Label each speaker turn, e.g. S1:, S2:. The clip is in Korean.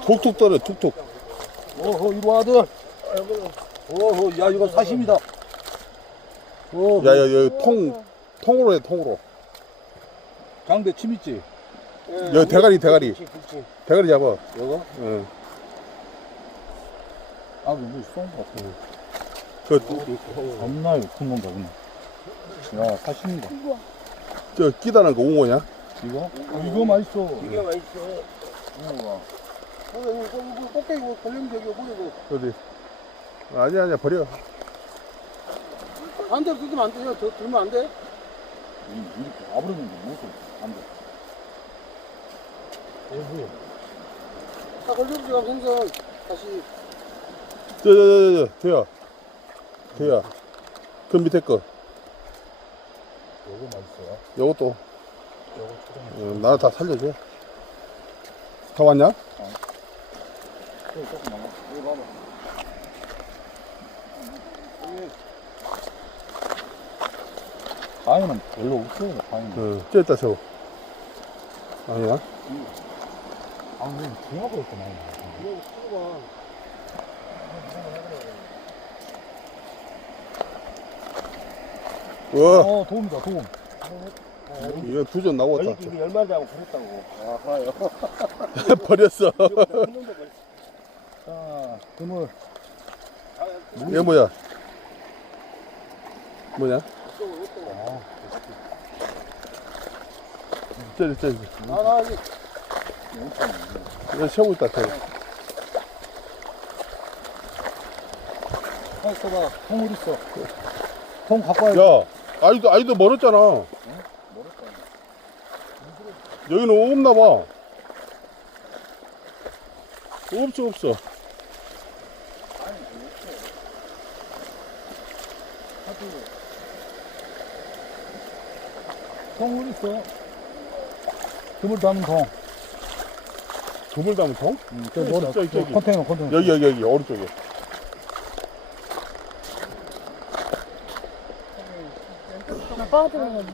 S1: 툭툭 떨어, 툭툭.
S2: 오호, 이리 와, 아들. 오호, 야, 이거 사심이다. 오호.
S1: 야, 통으로 해, 통으로.
S2: 장대 침 있지?
S1: 여기 대가리.
S3: 그렇지.
S1: 대가리 잡아.
S2: 이거?
S1: 응.
S2: 아, 뭐, 쏜 거 같아. 겁나 큰 건가, 보네. 야, 사심이다.
S1: 저 끼다는 거 옹어냐?
S2: 이거? 이거 맛있어.
S3: 이게 맛있어.
S2: 우와.
S3: 이거 꼭대기 뭐 걸리면 저기 버리고.
S1: 어디? 아니야, 버려.
S3: 반대로 들면 안 돼요. 더 들면 안 돼.
S2: 이렇게 아부르는 게 무슨 안 돼.
S3: 딱 걸리면 생선 다시.
S1: 돼야. 그 밑에 거.
S2: 이거 맛있어요.
S1: 요것도.
S2: 이거 초장.
S1: 나는 다 살려줘. 다 왔냐?
S2: 이거 조금 남아. 이거 봐봐. 가위는 별로 없어요, 가위는.
S1: 응. 쟤다 저거. 아니야?
S2: 아, 근데 중화가 있어, 많이.
S3: 이거 찍어봐.
S1: 우와,
S2: 도움이다, 도움.
S1: 이거 두전 나오겠다.
S3: 이게 열마리하고 그랬다고. 아하요.
S1: 버렸어.
S2: 자, 그물.
S1: 이게 뭐야? 뭐냐?
S2: 아,
S1: 쟤.
S3: 나 이게
S1: 이거 세우고 있다, 쟤.
S2: 있어봐. 통물 있어. 통 갖고 와야 돼.
S1: 야, 아이도 멀었잖아. 여기는 없나 봐. 없어.
S2: 통물 있어. 그물 담은 통.
S1: 두물 담은 통? 저기.
S2: 컨테이너.
S1: 여기, 오른쪽에.
S4: 빠져나가.